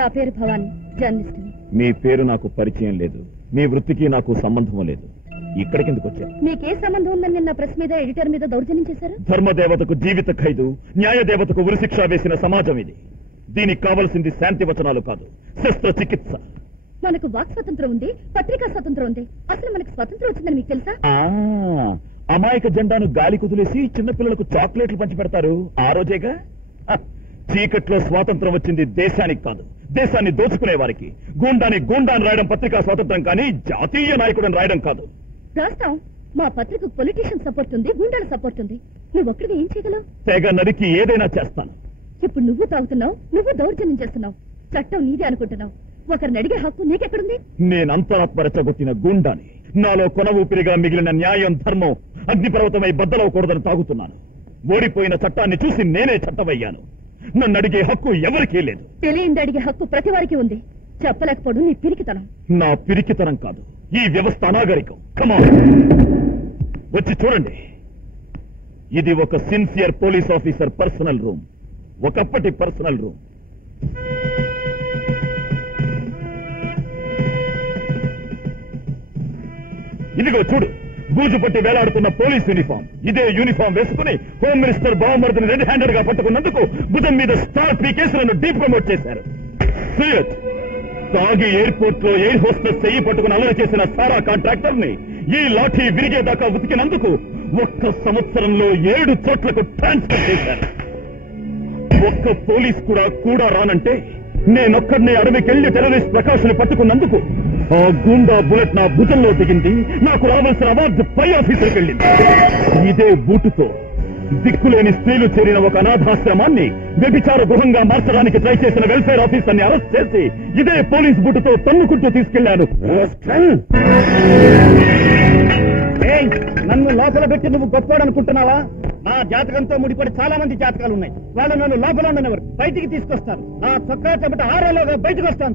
నా పేరు భవాని, జర్నలిస్ట్. మీ పేరు నాకు పరిచయం లేదు, మీ వృత్తికి నాకు సంబంధం లేదు. ఇక్కడికెందుకు వచ్చారు? మీకే సంబంధం ఉందని నిన్న ప్రెస్ మీద, ఎడిటర్ మీద దౌర్జన్యం చేశారు. ధర్మదేవతకు జీవిత ఖైదు, న్యాయదేవతకు ఉరిశిక్ష వేసిన సమాజం ఇది. దీనికి కావలసింది శాంతి వచనాలు కాదు, శస్త్రచికిత్స. మనకు వాక్ స్వతంత్రం ఉంది, పత్రికా స్వతంత్రం ఉంది. అసలు మనకు స్వతంత్రం వచ్చిందని మీకు తెలుసా? అమాయక జెండాను గాలి కుదిలేసి చిన్నపిల్లలకు చాక్లెట్లు పంచి పెడతారు ఆ రోజేగా. చీకట్లో స్వాతంత్రం వచ్చింది దేశానికి కాదు, దేశాన్ని దోచుకునే వారికి. గూండాని రాయడం పత్రికా స్వాతంత్రం కానీ జాతీయ నాయకుడని రాయడం కాదు. రాస్తాం. మా పత్రికకు పొలిటీషియన్ సపోర్ట్ ఉంది, గూండాల సపోర్ట్ ఉంది. నువ్వు ఒక్కడిగా ఏం చేయగలవు? తెగ నరికి ఏదైనా చేస్తాను. ఇప్పుడు నువ్వు తాగుతున్నావు, నువ్వు దౌర్జన్యం చేస్తున్నావు. చట్టం నీదే అనుకుంటున్నావు. ఒకరిని అడిగే హక్కు నీకెక్కడుంది? నేనంతరాత్మ రెచ్చగొట్టిన గుండాని. నాలో కొన ఊపిరిగా మిగిలిన న్యాయం, ధర్మం అగ్నిపర్వతమై బద్దలవకూడదని తాగుతున్నాను. ఓడిపోయిన చట్టాన్ని చూసి నేనే చట్టమయ్యాను. నన్ను అడిగే హక్కు ఎవరికీ లేదు. తెలియంది అడిగే హక్కు ప్రతి వారికి ఉంది. చెప్పలేకపోవడం నీ పిరికితనం. నా పిరికితనం కాదు, ఈ వ్యవస్థ అనాగరికం. కమాన్, వచ్చి చూడండి. ఇది ఒక sincere police officer personal room, ఒకప్పటి పర్సనల్ రూమ్. ఇదిగో చూడు, బూజు పట్టి వేలాడుతున్న పోలీస్ యూనిఫామ్. ఇదే యూనిఫామ్ వేసుకుని హోమ్ మినిస్టర్ బావమర్దిని రెడ్ హ్యాండెడ్ గా పట్టుకున్నందుకు భుజం మీద స్టార్ 3 కేసులను డీ ప్రమోట్ చేశారు. తాగి ఎయిర్పోర్ట్ లో ఎయిర్ హోస్టెస్ చెయ్యి పట్టుకుని అల్లరి చేసిన సారా కాంట్రాక్టర్ ని ఈ లాఠీ విరిగేదాకా ఉతికినందుకు 1 సంవత్సరంలో 7 చోట్లకు ట్రాన్స్ఫర్ చేశారు. ఒక్క పోలీస్ కూడా రానంటే నేనొక్కడినే అడవికెళ్లి టెర్రరిస్ట్ ప్రకాష్ని పట్టుకున్నందుకు ఆ గూండా బుల్లెట్ నా భుజంలో దిగింది. నాకు రావాల్సిన అవార్డు పై ఆఫీసర్కి వెళ్ళింది. ఇదే బూటుతో దిక్కులేని స్త్రీలు చేరిన ఒక అనాథాశ్రమాన్ని వ్యభిచార గృహంగా మార్చడానికి ట్రై చేసిన వెల్ఫేర్ ఆఫీసర్ని అరెస్ట్ చేసి ఇదే పోలీస్ బూటుతో తన్నుకుంటూ తీసుకెళ్లాను. నన్ను లోపల పెట్టి నువ్వు గొప్పవాడనుకుంటున్నావా? నా జాతకంతో ముడిపడి చాలా మంది జాతకాలు ఉన్నాయి. వాళ్ళు నన్ను లోపల ఉండనివ్వరు, బయటికి తీసుకొస్తారు. నా చొక్కా చెబుట ఆరేలోగా బయటకు వస్తాను.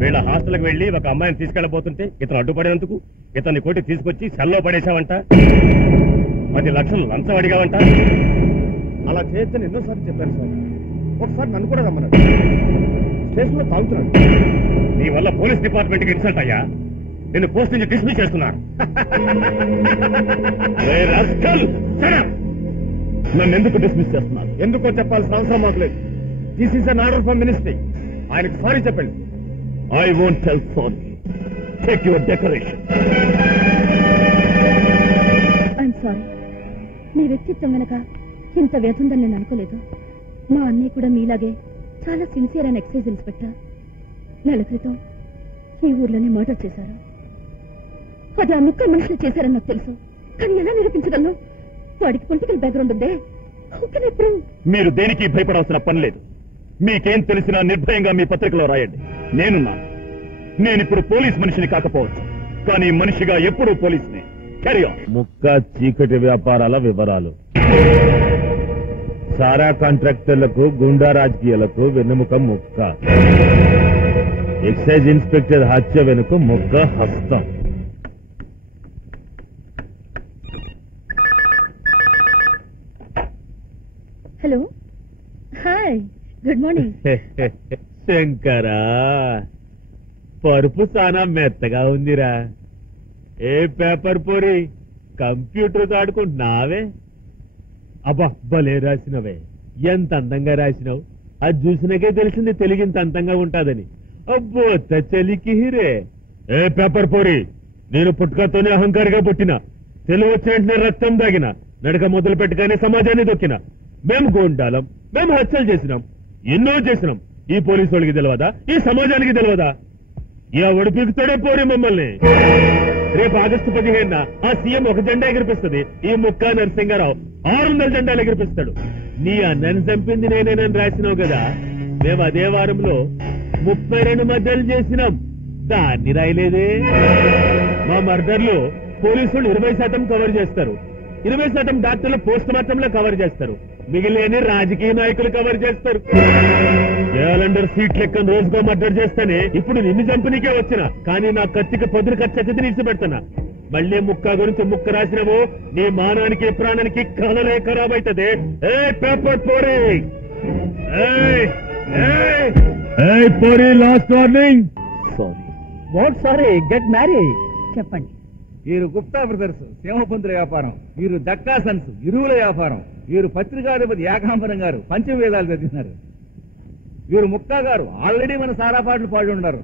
వీళ్ళ హాస్టల్కి వెళ్లి ఒక అమ్మాయిని తీసుకెళ్లబోతుంటే ఇతను అడ్డుపడేందుకు ఇతన్ని కొట్టి తీసుకొచ్చి సెల్లో పడేశావంట. 10 లక్షలు లంచం అడిగావంట. అలా చేయొచ్చని ఎన్నోసార్లు చెప్పాను సార్. ఒకసారి నన్ను కూడా రమ్మన్నాడు. స్టేషన్ లో తాగుతున్నాడు. నీ వల్ల పోలీస్ డిపార్ట్మెంట్ కి ఇన్సల్ట్ అయ్యా. నేను పోస్ట్ నుంచి డిస్మిస్ చేస్తున్నాను. నన్ను ఎందుకు డిస్మిస్ చేస్తున్నారు? ఎందుకో చెప్పాల్సిన అవసరం మాకు లేదు. This is an order from ministry. ఆయనకు సారీ చెప్పండి. I won't tell sorry. Take your decoration. I'm sorry. మీ వ్యక్తిత్వం వెనక ఇంత వ్యతుందని నేను అనుకోలేదు. మా అన్నయ్య కూడా మీలాగే చాలా సిన్సియర్ అండ్ ఎక్సైజ్ ఇన్స్పెక్టర్. నెల క్రితం ఈ ఊర్లోనే మర్డర్ చేశారు. అది ఆ ముక్క మనుషులు చేశారని నాకు తెలుసు. కానీ ఎలా నిరూపించగలను? వాడికి పొలిటికల్ బ్యాక్గ్రౌండ్ ఉందే. మీరు దేనికి భయపడాల్సిన పని లేదు. మీకేం తెలిసినా నిర్భయంగా మీ పత్రికలో రాయండి. నేనిప్పుడు పోలీస్ మనిషిని కాకపోవచ్చు, కానీ మనిషిగా ఎప్పుడూ పోలీసునే. Carry on. ముక్క చీకటి వ్యాపారాల వివరాలు. సారా కాంట్రాక్టర్లకు, గుండా రాజకీయాలకు వెన్నుముక ముక్క. ఎక్సైజ్ ఇన్స్పెక్టర్ హత్య వెనుక ముక్క హస్తం. Hello, hi, good morning. Shankara, పరుపు చాలా మెత్తగా ఉందిరా. ఏ పేపర్ పోరి కంప్యూటర్ ఆడుకుంటున్నావే? అబ్బా, భలే రాసినవే. ఎంత అందంగా రాసినావు. అది చూసినాకే తెలిసింది తెలుగింత అందంగా ఉంటాదని. అబ్బో చలికి హిరే. ఏ పేపర్ పోరి, నేను పుట్టుకతోనే అహంకారిగా పుట్టిన. తెలుగు వచ్చిన రక్తం దాగిన. నడక మొదలు పెట్టగానే సమాజాన్ని దొక్కిన. మేము గోండాలం, మేము హత్యలు చేసినాం, ఎన్నో చేసినాం. ఈ పోలీసు వాళ్ళకి తెలియదా? ఈ సమాజానికి తెలియదా? ఎవడు పీకుతాడే పోరి మమ్మల్ని. రేపు ఆగస్టు 15న ఆ సీఎం ఒక జెండా ఎగిరిపిస్తుంది. ఈ ముక్కా నరసింగారావు 600 జెండాలు ఎగిరిపిస్తాడు. నీ అన్నని చంపింది నేనేనని రాసినావు కదా. మేము అదే వారంలో 32 మర్డర్లు చేసినాం. దాన్ని రాయలేదే. మా మర్డర్లు పోలీసులు 20% కవర్ చేస్తారు. 20% డాక్టర్లు పోస్ట్ మార్టంలో కవర్ చేస్తారు. మిగిలిన రాజకీయ నాయకులు కవర్ చేస్తారు. క్యాలెండర్ సీట్ లెక్కను రోజుకో మర్డర్ చేస్తానే. ఇప్పుడు నిన్ను చంపనీకే వచ్చిన, కానీ నా కత్తికి పొద్దున ఖర్చు నీడ్చి పెడతానా. మళ్ళీ ముక్క గురించి ముక్క రాసినవు నీ మానానికి ప్రాణానికి కలలే ఖరాబ్ అవుతుంది. ఏ paper Pori, Pori, last warning. Sorry. What sorry, get marry. చెప్పండి. వీరు గుప్తా బ్రదర్స్ సింహపంతుల వ్యాపారం, వీరు దక్కా సన్స్ ఇరువుల వ్యాపారం, వీరు పత్రికాధిపతి ఏకాంబరం గారు పంచవేదాలు చదివినారు, వీరు ముక్తా గారు ఆల్రెడీ మన సారా పాటలు పాడి ఉన్నారు.